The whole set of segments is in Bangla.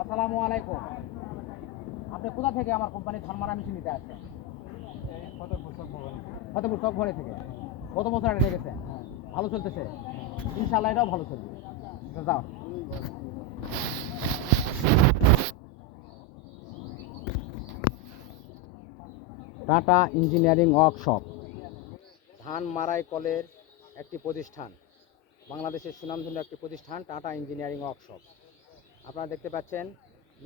আসসালামু আলাইকুম। আপনি কোথা থেকে আমার কোম্পানির ধান মারা মেশিন নিতে আসছেন? ফতেপুর চক ঘরে থেকে। কত বছর আগে লেগেছে ভালো চলতেছে? ইনশাল্লাহ এটাও ভালো চলবে। আচ্ছা, যাও। Tata engineering workshop. ধান মারাই কলের একটি প্রতিষ্ঠান। বাংলাদেশের সুনামধন্য একটি প্রতিষ্ঠান টাটা ইঞ্জিনিয়ারিং ওয়ার্কশপ। আপনারা দেখতে পাচ্ছেন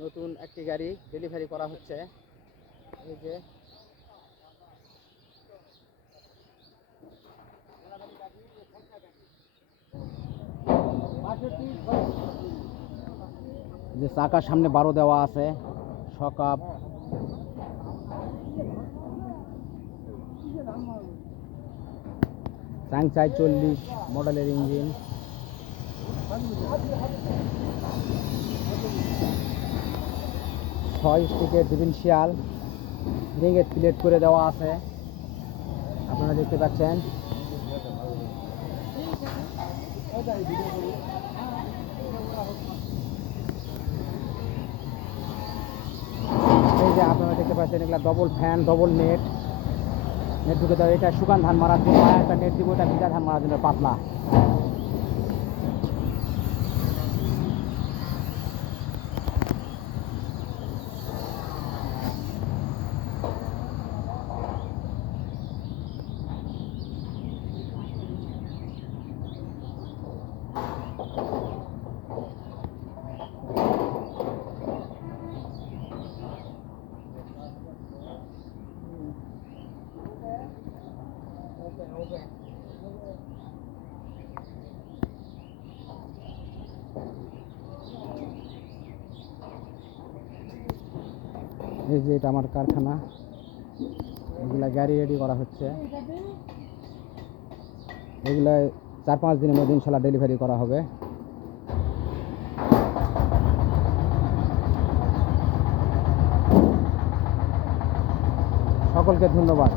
নতুন একটি গাড়ি ডেলিভারি করা হচ্ছে। এই যে যে চাকার সামনে বারো দেওয়া আছে, সকাপ। চাংচাই চল্লিশ মডেলের ইঞ্জিন। ছয় স্টিকের ডিফেন্সিয়াল রিংয়ের প্লেট করে দেওয়া আছে। আপনারা দেখতে পাচ্ছেন। এই যে আপনারা দেখতে পাচ্ছেন, এগুলা double fan double net net ঢুকে দেওয়া, এটা শুকান ধান মারার জন্য একটা নেট দিব, এটা ভিজা ধান মারার জন্য, পাতলা। এই যে এটা আমার কারখানা। এগুলা গাড়ি রেডি করা হচ্ছে। এগুলা চার পাঁচ দিনের মধ্যে ইনশাল্লাহ ডেলিভারি করা হবে। সকলকে ধন্যবাদ।